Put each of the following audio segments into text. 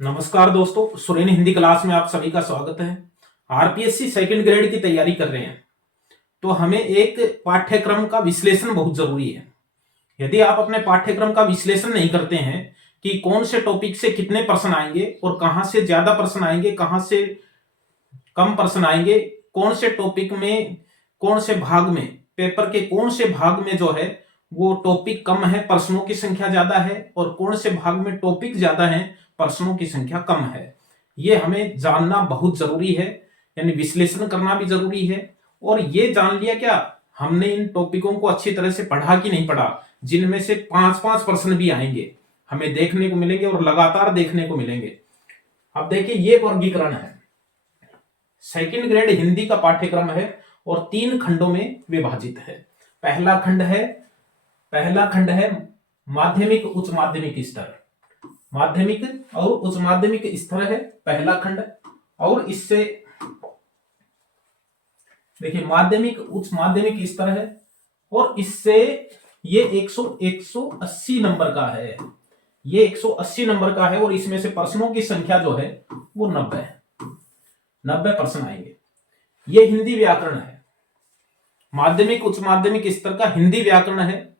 नमस्कार दोस्तों, सुरेन हिंदी क्लास में आप सभी का स्वागत है। आरपीएससी सेकंड ग्रेड की तैयारी कर रहे हैं तो हमें एक पाठ्यक्रम का विश्लेषण बहुत जरूरी है। यदि आप अपने पाठ्यक्रम का विश्लेषण नहीं करते हैं कि कौन से टॉपिक से कितने प्रश्न आएंगे और कहां से ज्यादा प्रश्न आएंगे, कहां से कम प्रश्न आएंगे, कौन से टॉपिक में, कौन से भाग में, पेपर के कौन से भाग में जो है वो टॉपिक कम है, प्रश्नों की संख्या ज्यादा है, और कौन से भाग में टॉपिक ज्यादा है, प्रश्नों की संख्या कम है, ये हमें जानना बहुत जरूरी है। यानी विश्लेषण करना भी जरूरी है। और ये जान लिया क्या हमने इन टॉपिकों को अच्छी तरह से पढ़ा कि नहीं पढ़ा, जिनमें से 5-5 प्रश्न भी आएंगे, हमें देखने को मिलेंगे और लगातार देखने को मिलेंगे। अब देखिए, ये वर्गीकरण है, सेकंड ग्रेड हिंदी का पाठ्यक्रम है और 3 खंडों में विभाजित है। पहला खंड है माध्यमिक उच्च माध्यमिक स्तर, माध्यमिक और उच्च माध्यमिक स्तर है पहला खंड। और इससे देखिए माध्यमिक उच्च माध्यमिक स्तर है और इससे ये 180 नंबर का है, ये 180 नंबर का है और इसमें से प्रश्नों की संख्या जो है वो 90 है, 90 प्रश्न आएंगे। ये हिंदी व्याकरण है, माध्यमिक उच्च माध्यमिक स्तर का हिंदी व्याकरण है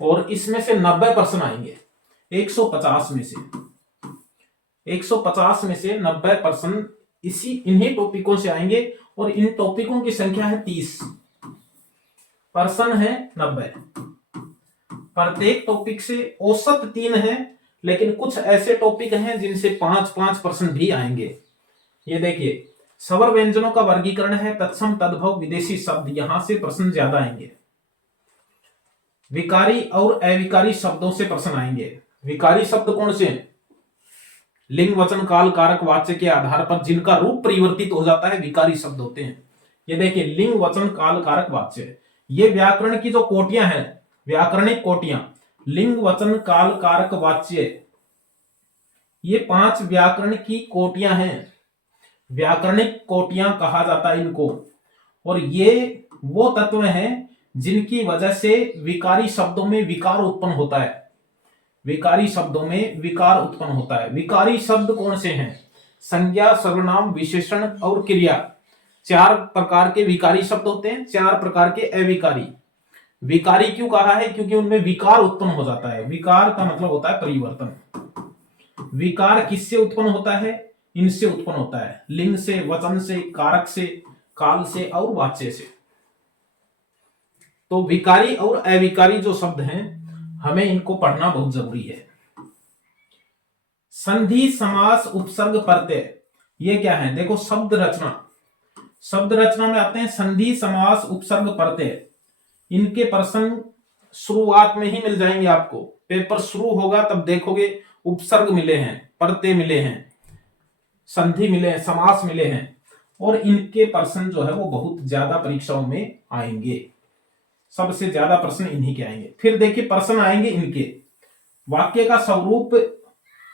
और इसमें से 90 प्रश्न आएंगे। 150 में से 90 प्रश्न इन्हीं टॉपिकों से आएंगे और इन टॉपिकों की संख्या है 30, प्रश्न है 90। प्रत्येक टॉपिक से औसत 3 है, लेकिन कुछ ऐसे टॉपिक हैं जिनसे 5-5 प्रश्न भी आएंगे। ये देखिए, स्वर व्यंजनों का वर्गीकरण है, तत्सम तद्भव विदेशी शब्द, यहां से प्रश्न ज्यादा आएंगे। विकारी और अविकारी शब्दों से प्रश्न आएंगे। विकारी शब्द कौन से? लिंग वचन काल कारक वाच्य के आधार पर जिनका रूप परिवर्तित हो जाता है विकारी शब्द होते हैं। ये देखिए, लिंग वचन काल कारक वाच्य, ये व्याकरण की जो कोटियां हैं, व्याकरणिक कोटियां, लिंग वचन काल कारक वाच्य, ये 5 व्याकरण की कोटियां हैं, व्याकरणिक कोटियां कहा जाता है इनको। और ये वो तत्व हैं जिनकी वजह से विकारी शब्दों में विकार उत्पन्न होता है, विकारी शब्दों में विकार उत्पन्न होता है। विकारी शब्द कौन से हैं? संज्ञा, सर्वनाम, विशेषण और क्रिया, 4 प्रकार के विकारी शब्द होते हैं, 4 प्रकार के अविकारी। विकारी क्यों कहा है? क्योंकि उनमें विकार उत्पन्न हो जाता है। विकार का मतलब होता है परिवर्तन। विकार किससे उत्पन्न होता है? इनसे उत्पन्न होता है, लिंग से, वचन से, कारक से, काल से और वाच्य से। तो विकारी और अविकारी जो शब्द हैं, हमें इनको पढ़ना बहुत जरूरी है। संधि, समास, उपसर्ग, प्रत्यय, ये क्या है? देखो, शब्द रचना में आते हैं संधि, समास, उपसर्ग, प्रत्यय। इनके प्रश्न शुरुआत में ही मिल जाएंगे आपको, पेपर शुरू होगा तब देखोगे उपसर्ग मिले हैं, प्रत्यय मिले हैं, संधि मिले हैं, समास मिले हैं, और इनके प्रश्न जो है वो बहुत ज्यादा परीक्षाओं में आएंगे। सबसे ज्यादा प्रश्न इन्हीं के आएंगे। फिर देखिए, प्रश्न आएंगे इनके वाक्य का स्वरूप,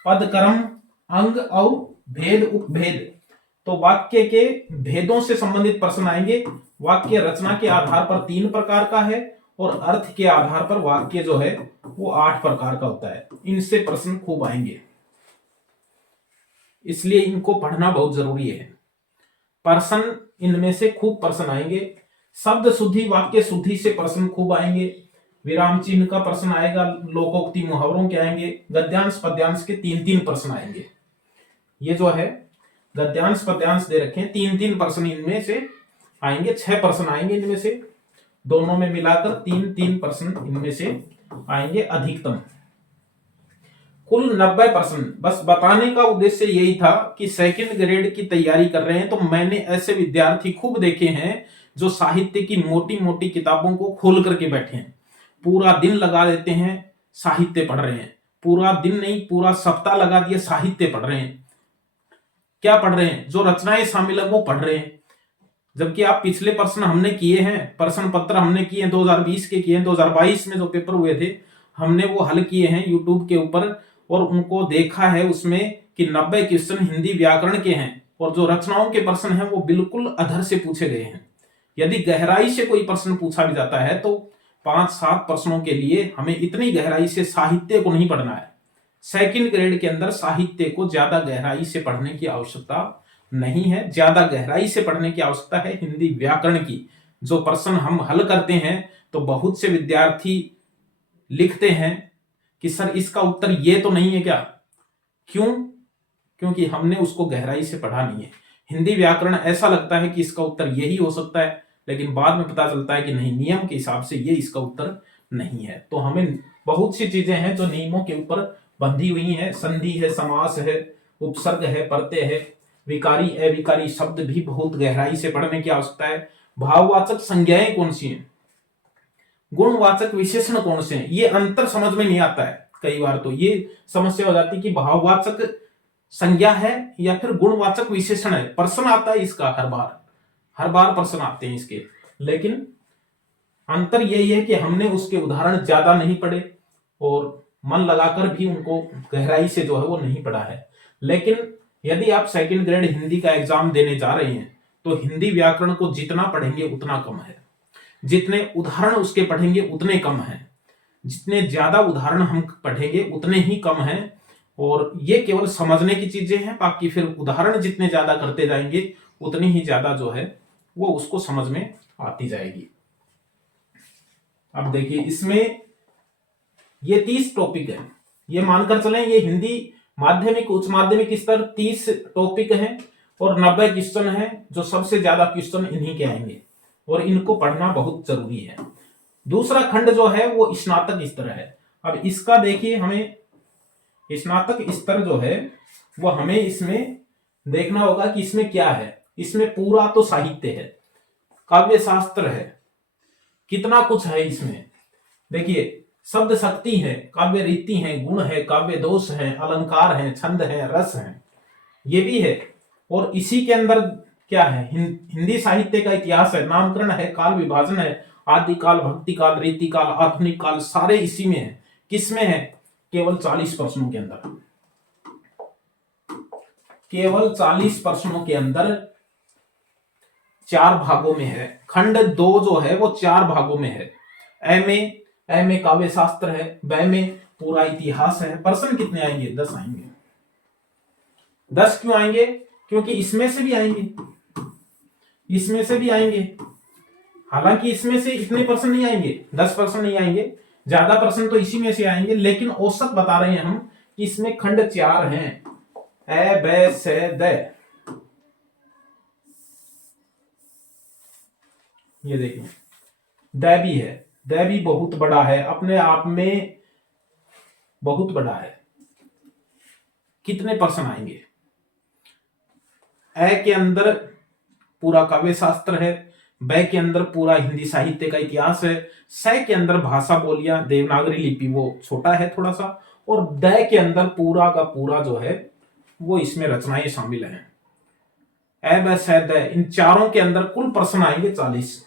पद, क्रम, अंग और भेद, उपभेद। तो वाक्य के भेदों से संबंधित प्रश्न आएंगे। वाक्य रचना के आधार पर 3 प्रकार का है और अर्थ के आधार पर वाक्य जो है वो 8 प्रकार का होता है। इनसे प्रश्न खूब आएंगे, इसलिए इनको पढ़ना बहुत जरूरी है। प्रश्न इनमें से खूब प्रश्न आएंगे। शब्द शुद्धि, वाक्य शुद्धि से प्रश्न खूब आएंगे। विराम चिन्ह का प्रश्न आएगा, लोकोक्ति, मुहावरों के आएंगे। गद्यांश पद्यांश के 3-3 प्रश्न आएंगे। ये जो है गद्यांश पद्यांश दे रखे हैं, 3-3 प्रश्न इनमें से आएंगे। 6 प्रश्न आएंगे इनमें से, दोनों में मिलाकर 3-3 प्रश्न इनमें से आएंगे अधिकतम। कुल 90 प्रश्न। बस बताने का उद्देश्य यही था कि सेकंड ग्रेड की तैयारी कर रहे हैं तो मैंने ऐसे विद्यार्थी खूब देखे हैं जो साहित्य की मोटी मोटी किताबों को खोल करके बैठे हैं, पूरा दिन लगा देते हैं, साहित्य पढ़ रहे हैं। पूरा दिन नहीं, पूरा सप्ताह लगा दिया, साहित्य पढ़ रहे हैं। क्या पढ़ रहे हैं? जो रचनाएं शामिल है वो पढ़ रहे हैं। जबकि आप पिछले प्रश्न हमने किए हैं, प्रश्न पत्र हमने किए हैं, 2020 के किए हैं, 2022 में जो पेपर हुए थे हमने वो हल किए हैं यूट्यूब के ऊपर, और उनको देखा है उसमें कि 90 क्वेश्चन हिंदी व्याकरण के हैं और जो रचनाओं के प्रश्न हैं वो बिल्कुल अधर से पूछे गए हैं। यदि गहराई से कोई प्रश्न पूछा भी जाता है तो 5-7 प्रश्नों के लिए हमें इतनी गहराई से साहित्य को नहीं पढ़ना है। सेकंड ग्रेड के अंदर साहित्य को ज्यादा गहराई से पढ़ने की आवश्यकता नहीं है। ज्यादा गहराई से पढ़ने की आवश्यकता है हिंदी व्याकरण की। जो प्रश्न हम हल करते हैं तो बहुत से विद्यार्थी लिखते हैं कि सर इसका उत्तर ये तो नहीं है क्या? क्यों? क्योंकि हमने उसको गहराई से पढ़ा नहीं है। हिंदी व्याकरण ऐसा लगता है कि इसका उत्तर यही हो सकता है, लेकिन बाद में पता चलता है कि नहीं, नियम के हिसाब से ये इसका उत्तर नहीं है। तो हमें बहुत सी चीजें हैं जो नियमों के ऊपर बंधी हुई हैं। संधि है, समास है, उपसर्ग है, प्रत्यय है, विकारी अविकारी शब्द भी बहुत गहराई से पढ़ने की आवश्यकता है। भाववाचक संज्ञाएं कौन सी हैं, गुणवाचक विशेषण कौन से हैं, ये अंतर समझ में नहीं आता है। कई बार तो ये समस्या हो जाती है कि भाववाचक संज्ञा है या फिर गुणवाचक विशेषण है। प्रश्न आता है इसका हर बार प्रश्न आते हैं इसके, लेकिन अंतर यही है कि हमने उसके उदाहरण ज्यादा नहीं पढ़े और मन लगाकर भी उनको गहराई से जो है वो नहीं पढ़ा है। लेकिन यदि आप सेकंड ग्रेड हिंदी का एग्जाम देने जा रहे हैं तो हिंदी व्याकरण को जितना पढ़ेंगे उतना कम है, जितने उदाहरण उसके पढ़ेंगे उतने कम हैं, जितने ज्यादा उदाहरण हम पढ़ेंगे उतने ही कम हैं। और ये केवल समझने की चीजें हैं, बाकी फिर उदाहरण जितने ज्यादा करते जाएंगे उतनी ही ज्यादा जो है वो उसको समझ में आती जाएगी। अब देखिए इसमें ये 30 टॉपिक है, ये मानकर चलें ये हिंदी माध्यमिक उच्च माध्यमिक स्तर 30 टॉपिक हैं और 90 क्वेश्चन हैं, जो सबसे ज्यादा क्वेश्चन इन्हीं के आएंगे और इनको पढ़ना बहुत जरूरी है। दूसरा खंड जो है वो स्नातक स्तर है। अब इसका देखिए, हमें स्नातक स्तर जो है वो हमें इसमें देखना होगा कि इसमें क्या है। इसमें पूरा तो साहित्य है, काव्य शास्त्र है, कितना कुछ है इसमें। देखिए शब्द शक्ति है, काव्य रीति है, गुण है, काव्य दोष है, अलंकार है, छंद है, रस है, ये भी है। और इसी के अंदर क्या है, हिंदी साहित्य का इतिहास है, नामकरण है, काल विभाजन है, आदि काल, भक्ति काल, रीति काल, आधुनिक काल, सारे इसी में है। किसमें है? केवल 40 प्रश्नों के अंदर, केवल 40 प्रश्नों के अंदर 4 भागों में है। खंड 2 जो है वो 4 भागों में है। ए में काव्य शास्त्र है, ब में पूरा इतिहास है। प्रश्न कितने आएंगे? 10 आएंगे। 10 क्यों आएंगे? क्योंकि इसमें से भी आएंगे, इसमें से भी आएंगे। हालांकि इसमें से इतने प्रश्न नहीं आएंगे, 10 प्रश्न नहीं आएंगे, ज्यादा प्रश्न तो इसी में से आएंगे, लेकिन औसत बता रहे हैं हम कि इसमें खंड 4 हैं, ए ब से द। ये देखिए द भी है, द भी बहुत बड़ा है, अपने आप में बहुत बड़ा है। कितने प्रश्न आएंगे? ए के अंदर पूरा काव्य शास्त्र है, ब के अंदर पूरा हिंदी साहित्य का इतिहास है, स के अंदर भाषा बोलियां, देवनागरी लिपि वो छोटा है थोड़ा सा, और द के अंदर पूरा का पूरा जो है वो इसमें रचनाएं शामिल हैं। ए ब स द, इन चारों के अंदर कुल प्रश्न आएंगे 40।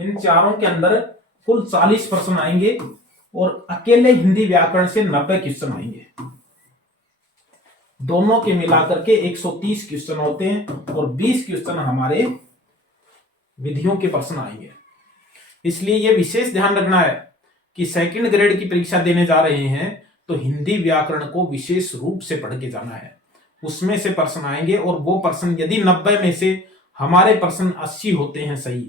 इन चारों के अंदर कुल 40 प्रश्न आएंगे और अकेले हिंदी व्याकरण से 90 क्वेश्चन आएंगे। दोनों के मिलाकर के 130 क्वेश्चन होते हैं और 20 क्वेश्चन हमारे विधियों के प्रश्न आएंगे। इसलिए यह विशेष ध्यान रखना है कि सेकंड ग्रेड की परीक्षा देने जा रहे हैं तो हिंदी व्याकरण को विशेष रूप से पढ़ के जाना है। उसमें से प्रश्न आएंगे और वो प्रश्न यदि 90 में से हमारे प्रश्न 80 होते हैं सही,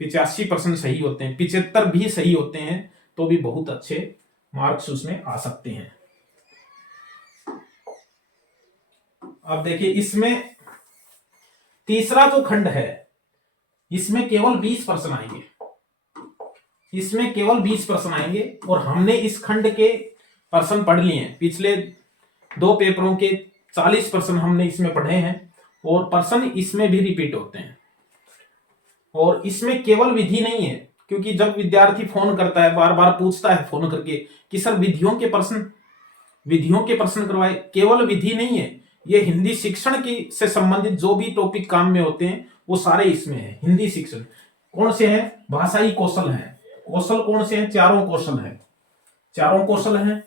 85% सही होते हैं, 75 भी सही होते हैं, तो भी बहुत अच्छे मार्क्स उसमें आ सकते हैं। अब देखिए इसमें तीसरा जो खंड है इसमें केवल 20 प्रश्न आएंगे, इसमें केवल 20 प्रश्न आएंगे और हमने इस खंड के प्रश्न पढ़ लिए हैं। पिछले 2 पेपरों के 40 प्रश्न हमने इसमें पढ़े हैं और प्रश्न इसमें भी रिपीट होते हैं। और इसमें केवल विधि नहीं है, क्योंकि जब विद्यार्थी फोन करता है, बार बार पूछता है फोन करके कि सर विधियों के प्रश्न करवाए, केवल विधि नहीं है, ये हिंदी शिक्षण की से संबंधित जो भी टॉपिक काम में होते हैं वो सारे इसमें है। हिंदी शिक्षण कौन से हैं? भाषाई कौशल हैं। कौशल कौन से हैं? चारों कौशल हैं।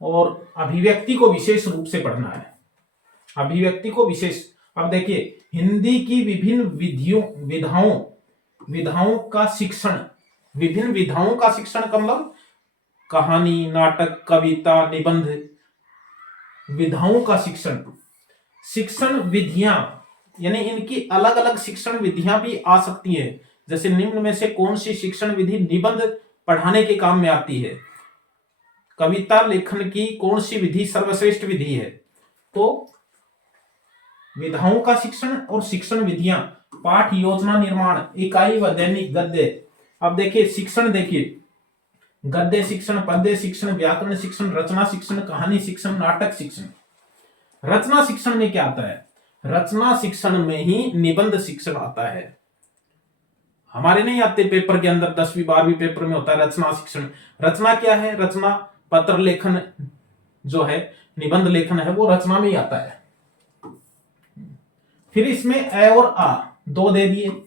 और अभिव्यक्ति को विशेष रूप से पढ़ना है, अभिव्यक्ति को विशेष। अब देखिए हिंदी की विभिन्न विधाओं का शिक्षण, विभिन्न विधाओं का शिक्षण का मतलब कहानी, नाटक, कविता, निबंध, विधाओं का शिक्षण। शिक्षण विधियां यानी इनकी अलग अलग शिक्षण विधियां भी आ सकती है। जैसे निम्न में से कौन सी शिक्षण विधि निबंध पढ़ाने के काम में आती है? कविता लेखन की कौन सी विधि सर्वश्रेष्ठ विधि है? तो विधाओं का शिक्षण और शिक्षण विधियां, पाठ योजना निर्माण, इकाई व दैनिक गद्य। अब देखिए शिक्षण, देखिए गद्य शिक्षण, पद्य शिक्षण, व्याकरण शिक्षण, रचना शिक्षण, कहानी शिक्षण, नाटक शिक्षण। रचना शिक्षण में क्या आता है? रचना शिक्षण में ही निबंध शिक्षण आता है। हमारे नहीं आते पेपर के अंदर, 10वीं 12वीं पेपर में होता है रचना शिक्षण। रचना क्या है? रचना पत्र लेखन जो है, निबंध लेखन है, वो रचना में ही आता है। फिर इसमें अ और आ दो दे दिए।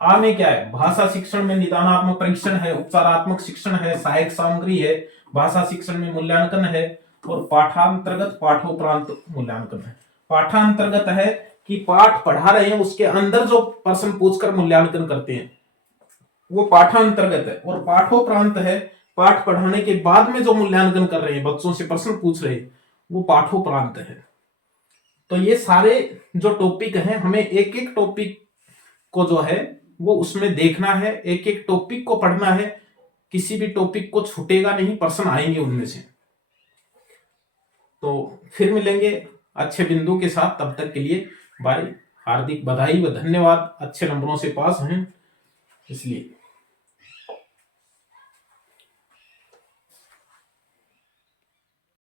आ में क्या है? भाषा शिक्षण में निदानात्मक परीक्षण है, उपचारात्मक शिक्षण है, सहायक सामग्री है, भाषा शिक्षण में मूल्यांकन है, और पाठांतर्गत पाठोपरांत मूल्यांकन है। पाठांतर्गत है कि पाठ पढ़ा रहे हैं उसके अंदर जो प्रश्न पूछकर मूल्यांकन करते हैं वो पाठांतर्गत है, और पाठोपरांत है पाठ पढ़ाने के बाद में जो मूल्यांकन कर रहे हैं, बच्चों से प्रश्न पूछ रहे हैं, वो पाठोपरांत है। तो ये सारे जो टॉपिक हैं, हमें एक एक टॉपिक को जो है वो उसमें देखना है, एक एक टॉपिक को पढ़ना है, किसी भी टॉपिक को छूटेगा नहीं, प्रश्न आएंगे उनमें से। तो फिर मिलेंगे अच्छे बिंदु के साथ, तब तक के लिए बाय। हार्दिक बधाई व धन्यवाद, अच्छे नंबरों से पास हैं इसलिए।